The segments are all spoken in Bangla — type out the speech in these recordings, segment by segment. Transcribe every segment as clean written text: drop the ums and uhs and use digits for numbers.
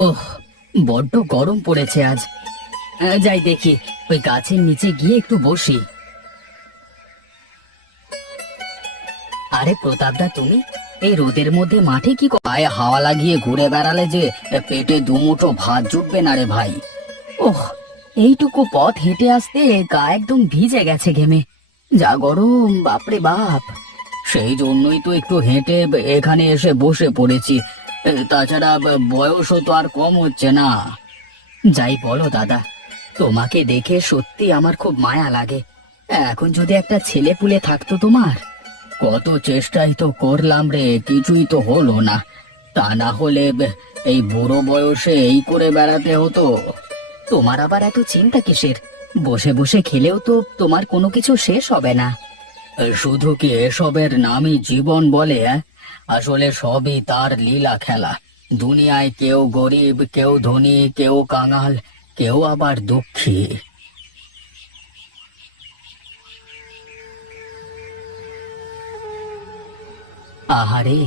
ওহ, বড্ড গরম পড়েছে আজ। যাই দেখি, ওই গাছের নিচে গিয়ে একটু বসি। আরে প্রতাপদা, তুমি এই রোদের মধ্যে মাঠে কি পায়ে হাওয়া লাগিয়ে ঘুরে বেড়ালে যে পেটে দুমুঠো ভাত জুটবে না রে ভাই। ওহ, এইটুকু পথ হেঁটে আসতে গা একদম ভিজে গেছে ঘেমে। যা গরম, বাপরে বাপ। সেই জন্যই তো একটু হেঁটে এখানে এসে বসে পড়েছি। তাছাড়া বয়সও তো আর কম হচ্ছে না। যাই বলো দাদা, তোমাকে দেখে সত্যি আমার খুব মায়া লাগে। এখন যদি একটা ছেলে পুলে থাকতো তোমার। কত চেষ্টাই তো করলাম রে, কিছুই তো হলো না। তা না হলে এই বুড়ো বয়সে এই করে বেড়াতে হতো। তোমার আবার এত চিন্তা কিসের? বসে বসে খেলেও তো তোমার কোনো কিছু শেষ হবে না। শুধু কি এসবের নামই জীবন বলে? আসলে সবই তার লীলা খেলা। দুনিয়ায় কেউ গরিব, কেউ ধনী, কেউ কাঙাল, কেউ আবার দুঃখী। আহারে,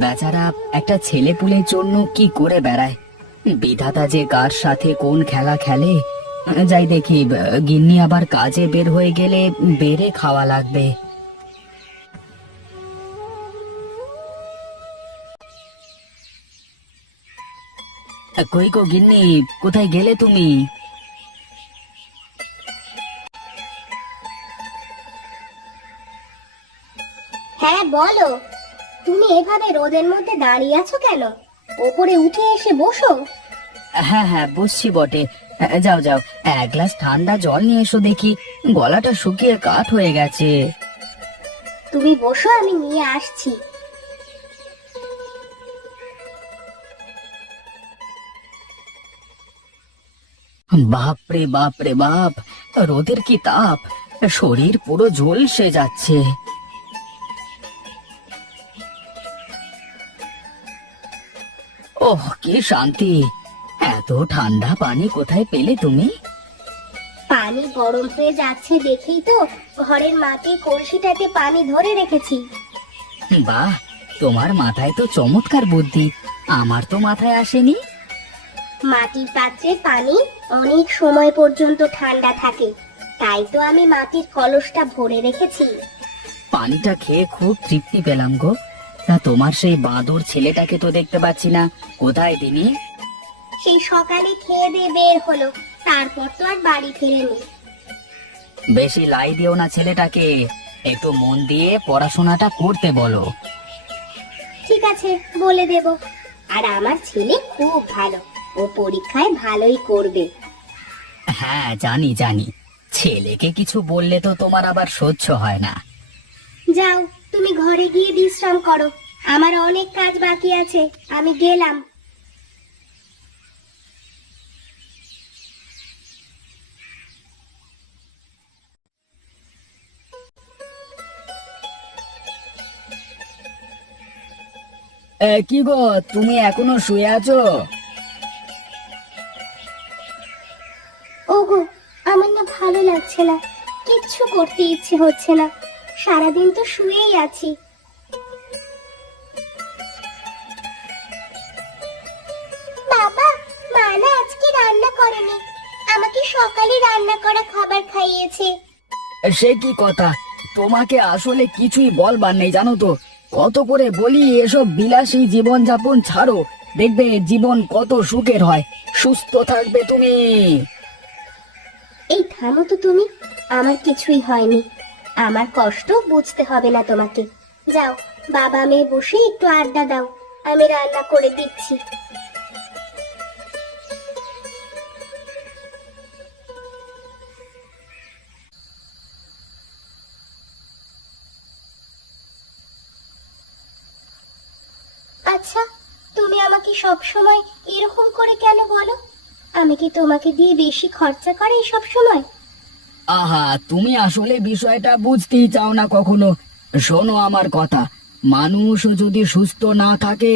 বেচারা একটা ছেলে পুলের জন্য কি করে বেড়ায়। বিধাতা যে কার সাথে কোন খেলা খেলে। যাই দেখি, গিন্নি আবার কাজে বের হয়ে গেলে বেড়ে খাওয়া লাগবে। কই গো গিন্নি, কোথায় গেলে তুমি? হ্যাঁ বলো। তুমি এভাবে রোদের মধ্যে দাঁড়িয়ে আছো কেন? ওপরে উঠে এসে বসো। হ্যাঁ হ্যাঁ, বুঝছি বটে। যাও যাও, এক গ্লাস ঠান্ডা জল নিয়ে এসো দেখি। গলাটা শুকিয়ে কাঠ হয়ে গেছে। তুমি বসো, আমি নিয়ে আসছি। বাপ রে বাপ রে বাপ, রোদের কি তাপ! শরীর পুরো ঝলসে যাচ্ছে। ওহ, কি শান্তি! এত ঠান্ডা পানি কোথায় পেলে তুমি? পানি গরম হয়ে যাচ্ছে দেখেই তো ঘরের মাটির কলসিটাতে পানি ধরে রেখেছি। বাহ, তোমার মাথায় তো চমৎকার বুদ্ধি। আমার তো মাথায় আসেনি। মাটির পাত্রের পানি অনেক সময় পর্যন্ত ঠান্ডা থাকে, তাই তো আমি মাটির কলসটা ভরে রেখেছি। পানিটা খেয়ে খুব তৃপ্তি পেলাম গো। তা তোমার সেই বাঁদর ছেলেটাকে তো দেখতে পাচ্ছি না, কোথায় তিনি? সেই সকালে খেয়ে দিয়ে বের হলো, তারপর তো আর বাড়ি ফেরেনি। বেশি লাই দিও না ছেলেটাকে, একটু মন দিয়ে পড়াশোনাটা করতে বলো। ঠিক আছে, বলে দেব। আর আমার ছেলে খুব ভালো, ও পরীক্ষায় ভালোই করবে। হ্যাঁ, জানি জানি। ছেলেকে কিছু বললে তো তোমার আবার সহ্য হয় না। যাও, তুমি ঘরে গিয়ে বিশ্রাম করো। আমার অনেক কাজ বাকি আছে, আমি গেলাম। কি গো, তুমি এখনো শুয়ে আছো? ওগো, আমার না ভালো লাগছে না, কিচ্ছু করতে ইচ্ছে হচ্ছে না। সারাদিন তো শুয়েই আছি। বাবা, মা না আজকে রান্না করেনি, আমাকে সকালে রান্না করা খাবার খাইয়েছে। সে কি কথা! তোমাকে আসলে কিছুই বলবার নেই জানো তো। কত করে বলি এসব বিলাসী জীবন যাপন ছাড়ো, দেখবে জীবন কত সুখের হয়। সুস্থ থাকবে তুমি। এই থামো তো তুমি, আমার কিছুই হয়নি। আমার কষ্ট বুঝতে হবে না তোমাকে। যাও, বাবা মেয়ে বসে একটু আড্ডা দাও, আমি রান্না করে দিচ্ছি। আচ্ছা, তুমি আমাকে সব সময় এরকম করে কেন বলো? আমি কি তোমাকে দিয়ে বেশি খরচা করাই সব সময়? আহা, তুমি আসলে বিষয়টা বুঝতেই চাও না কখনো। শোনো আমার কথা, মানুষ যদি সুস্থ না থাকে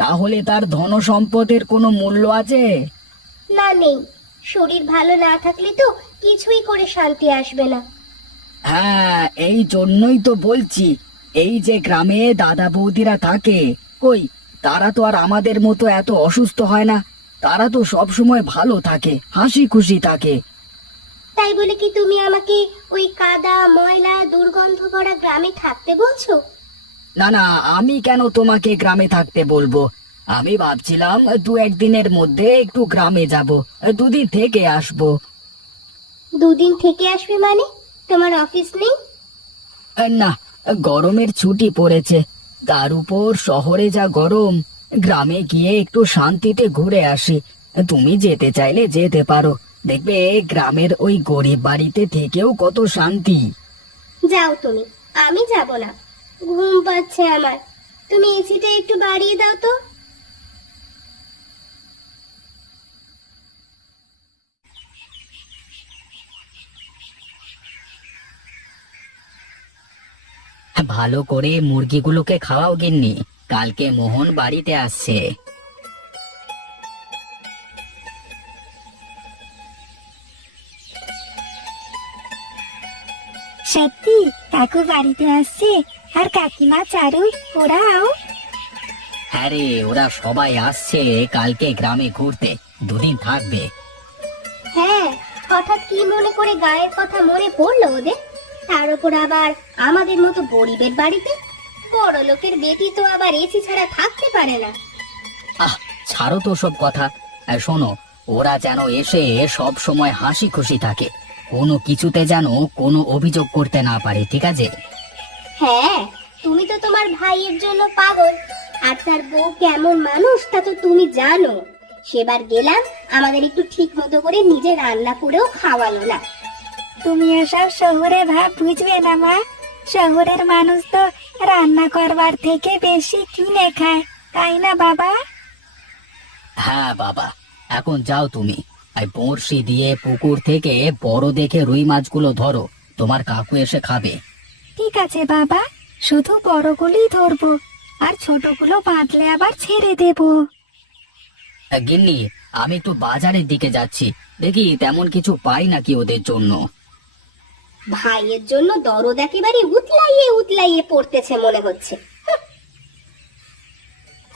তাহলে তার ধন সম্পদের কোনো মূল্য আছে? না, নেই। শরীর ভালো না থাকলে তো কিছুই করে শান্তি আসবে না। হ্যাঁ, এই জন্যই তো বলছি, এই যে গ্রামে দাদা বৌদিরা থাকে, কই তারা তো আর আমাদের মতো এত অসুস্থ হয় না। তারা তো সব সময় ভালো থাকে, হাসি খুশি থাকে। তাই বলে কি তুমি আমাকে ওই কাদা ময়লা দুর্গন্ধ ভরা গ্রামে থাকতে বলছো? না না, আমি কেন তোমাকে গ্রামে থাকতে বলবো? আমি ভাবছিলাম দু একদিনের মধ্যে একটু গ্রামে যাব, দুদিন থেকে আসবো। দুদিন থেকে আসবে মানে? তোমার অফিস নেই? না, গরমের ছুটি পড়েছে, তার উপর শহরে যা গরম, গ্রামে গিয়ে একটু শান্তিতে ঘুরে আসি। তুমি যেতে চাইলে যেতে পারো, দেখবে গ্রামের ওই গরিব বাড়িতে থেকেও কত শান্তি। যাও তুমি, আমি যাব না। ঘুম পাচ্ছে আমার। তুমি এসিটা একটু বাড়িয়ে দাও তো। ভালো করে মুরগিগুলোকে খাওয়াও গিন্নি, কালকে মোহন বাড়িতে আসছে। সত্যি কাকু বাড়িতে আসছে? আর কাকিমা চারু ওরাও? হ্যাঁ রে, ওরা সবাই আসছে কালকে গ্রামে ঘুরতে, দুদিন থাকবে। হ্যাঁ, হঠাৎ কি মনে করে গায়ের কথা মনে পড়লো ওদের? তার উপর আবার আমাদের মতো গরিবের বাড়িতে। বড় লোকের বেটি তো আবার এসি ছাড়া থাকতে পারে না। আহ, ছাড়ো তো সব কথা। আর শোনো, ওরা যেন এসে সব সময় হাসি খুশি থাকে, কোনো কিছুতে যেন কোনো অভিযোগ করতে না পারে, ঠিক আছে? হ্যাঁ, তুমি তো তোমার ভাইয়ের জন্য পাগল। আর তার বউ কেমন মানুষ তা তো তুমি জানো। সেবার গেলাম, আমাদের একটু ঠিক মতো করে নিজে রান্না করেও খাওয়ালো না। তুমি এসব শহরে ভাব বুঝবে না মা। শহরের মানুষ তো রান্না করবার থেকে বেশি কিনে খায়, তাই না বাবা? হ্যাঁ বাবা, এখন যাও তুমি, এই বড়শি দিয়ে পুকুর থেকে বড় দেখে রুই মাছগুলো ধরো, তোমার কাকু এসে খাবে। ঠিক আছে বাবা, শুধু বড়গুলোই ধরবো, আর ছোটগুলো বাঁধলে আবার ছেড়ে দেবো। গিন্নি, আমি একটু বাজারের দিকে যাচ্ছি, দেখি তেমন কিছু পাই নাকি ওদের জন্য। ভাইয়ের জন্য দরদ একেবারে উতলাইয়ে উতলাইয়ে পড়তেছে মনে হচ্ছে।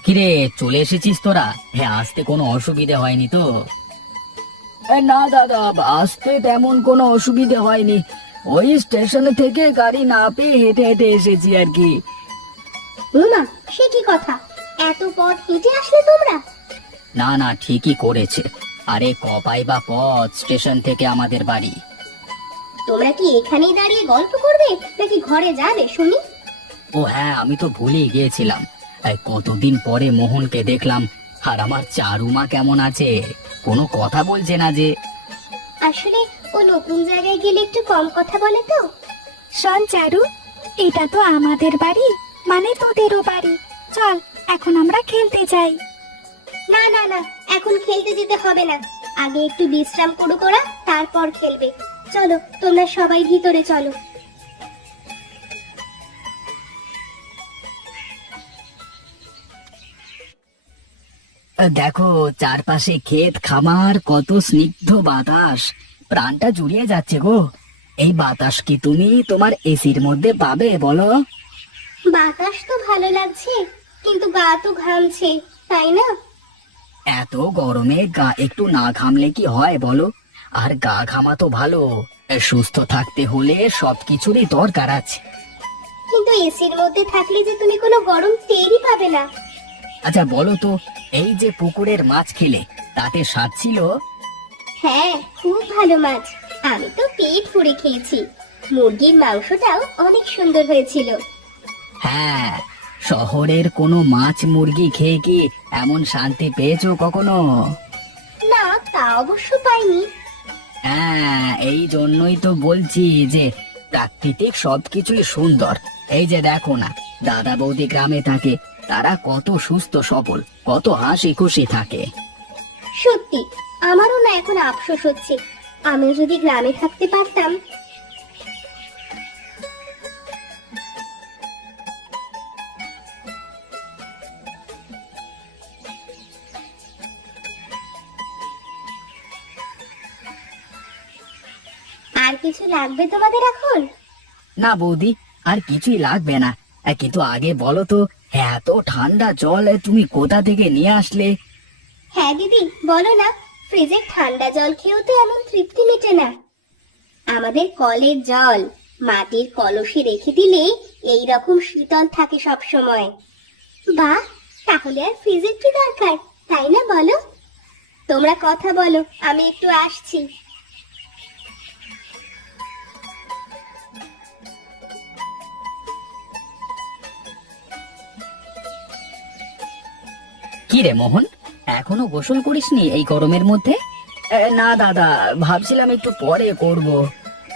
কিরে, চলে এসেছিস তোরা? হ্যাঁ, আসতে কোনো অসুবিধে হয়নি তো? না দাদা, আসতে তেমন কোনো অসুবিধে হয়নি, ওই স্টেশন থেকে গাড়ি না পেয়ে হেঁটে হেঁটে এসেছি আর কি। উমা, সে কি কথা? এত পথ হেঁটে আসলে তোমরা? না না, ঠিকই করেছে, আরে কপাই বা পথ স্টেশন থেকে আমাদের বাড়ি। তোমরা কি এখানেই দাঁড়িয়ে গল্প করবে নাকি ঘরে যাবে শুনি? ও হ্যাঁ, আমি তো ভুলেই গিয়েছিলাম, এই কতদিন পরে মোহনকে দেখলাম। আর আমার চারুমা কেমন আছে? কোনো কথা বলছে না যে। আসলে ও নতুন জায়গায় গেলে একটু কম কথা বলে তো। শোন চারু, এটা তো আমাদের বাড়ি, মানে তোদেরও বাড়ি। চল এখন আমরা খেলতে যাই। না না না, এখন খেলতে যেতে হবে না। আগে একটু বিশ্রাম করুক ওরা, তারপর খেলবে। চলো, তোমরা সবাই ভিতরে চলো। দেখো, চারপাশে ক্ষেত খামার, কত স্নিগ্ধ বাতাস, প্রাণটা জুড়িয়ে যাচ্ছে গো। এই বাতাস কি তুমি তোমার এসির মধ্যে পাবে বলো? বাতাস তো ভালো লাগছে, কিন্তু গা তো ঘামছে, তাই না? এত গরমে গা একটু না ঘামলে কি হয় বলো? আর গা ঘামা তো ভালো, সুস্থ থাকতে হলে সবকিছুরই দরকার আছে। কিন্তু এসির মধ্যে থাকলে যে তুমি কোনো গরম টেরই পাবে না। আচ্ছা বলো তো, এই যে পুকুরের মাছ খেলে, তাতে স্বাদ ছিল? হ্যাঁ, খুব ভালো মাছ। আমি তো পেট ভরে খেয়েছি। মুরগির মাংসটাও অনেক সুন্দর হয়েছিল। হ্যাঁ, শহরের কোনো মাছ মুরগি খেয়ে কি এমন শান্তি পেয়েছো কখনো? না, তা অবশ্য পাইনি। হ্যাঁ, এই জন্যই তো বলছি যে প্রাকৃতিক সবকিছুই সুন্দর। এই যে দেখো না, দাদা বৌদি গ্রামে থাকে, তারা কত সুস্থ সবল, কত হাসি খুশি থাকে। সত্যি, আমারও না এখন আফসোস হচ্ছে, আমি যদি গ্রামে থাকতে পারতাম। আর কিছু লাগবে তোমাদের এখন? না বৌদি, আর কিছুই লাগবে না। কিন্তু আগে বলো তো, এত ঠান্ডা জল তুমি কোথা থেকে নিয়ে আসলে? হ্যাঁ দিদি, বলো না। ফ্রিজের ঠান্ডা জল খেয়েও তো এমন তৃপ্তি মেটে না। আমাদের কলের জল মাটির কলসে রেখে দিলে এই রকম শীতল থাকে সব সময়। বাহ, তাহলে আর ফ্রিজের কি দরকার, তাই না বলো? তোমরা কথা বলো, আমি একটু আসছি। কি রে মোহন, এখনো গোসল করিসনি এই গরমের মধ্যে? না দাদা, ভাবছিলাম একটু পরে করব।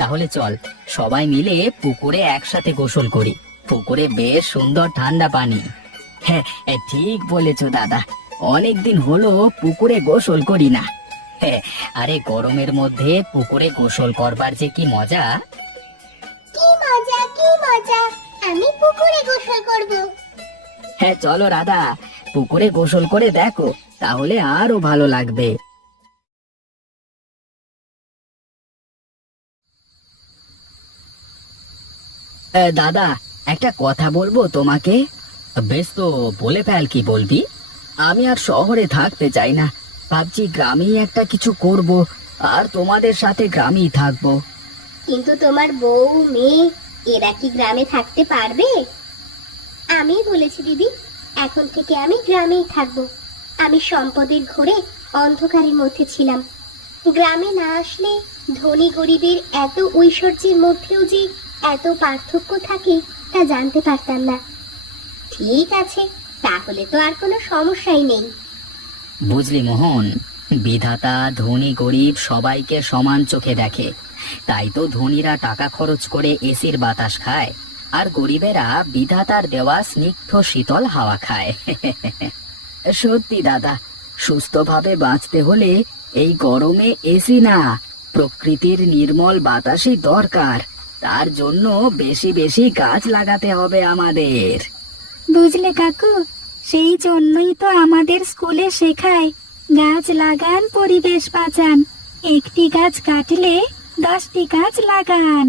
তাহলে চল সবাই মিলে পুকুরে একসাথে গোসল করি। পুকুরে বেশ সুন্দর ঠান্ডা পানি। হ্যাঁ, ঠিক বলেছো দাদা, অনেকদিন হলো পুকুরে গোসল করি না। হ্যাঁ, আরে গরমের মধ্যে পুকুরে গোসল করবার যে কি মজা। কি মজা, কি মজা! আমি পুকুরে গোসল করব। হ্যাঁ চলো রাধা, পুকুরে গোসল করে দেখো, তাহলে আরো ভালো লাগবে। দাদা, একটা কথা বলবো তোমাকে। বেশ তো, বলে ফেল, কি বলবি? আমি আর শহরে থাকতে চাই না, ভাবছি গ্রামেই একটা কিছু করব, আর তোমাদের সাথে গ্রামেই থাকবো। কিন্তু তোমার বউ মেয়ে এরা কি গ্রামে থাকতে পারবে? আমি বলেছি দিদি, এখন থেকে আমি গ্রামেই থাকবো। আমি সম্পদের ঘোরে অন্ধকারের মধ্যে ছিলাম। গ্রামে না আসলে ধনী গরিবের এত ঐশ্বর্যের মধ্যেও যে এত পার্থক্য থাকে তা জানতে পারতাম না। ঠিক আছে, তাহলে তো আর কোনো সমস্যাই নেই। বুঝলি মোহন, বিধাতা ধনী গরিব সবাইকে সমান চোখে দেখে। তাই তো ধনীরা টাকা খরচ করে এসির বাতাস খায়, আর গরিবেরা বিধাতার দেওয়া স্নিগ্ধ শীতল হাওয়া খায়। সত্যি দাদা, সুস্থভাবে বাঁচতে হলে এই গরমে এসি না, প্রকৃতির নির্মল বাতাসই দরকার। তার জন্য বেশি বেশি গাছ লাগাতে হবে আমাদের। বুঝলে কাকু, সেই জন্যই তো আমাদের স্কুলে শেখায়, গাছ লাগান, পরিবেশ বাঁচান, একটি গাছ কাটলে 10টি গাছ লাগান।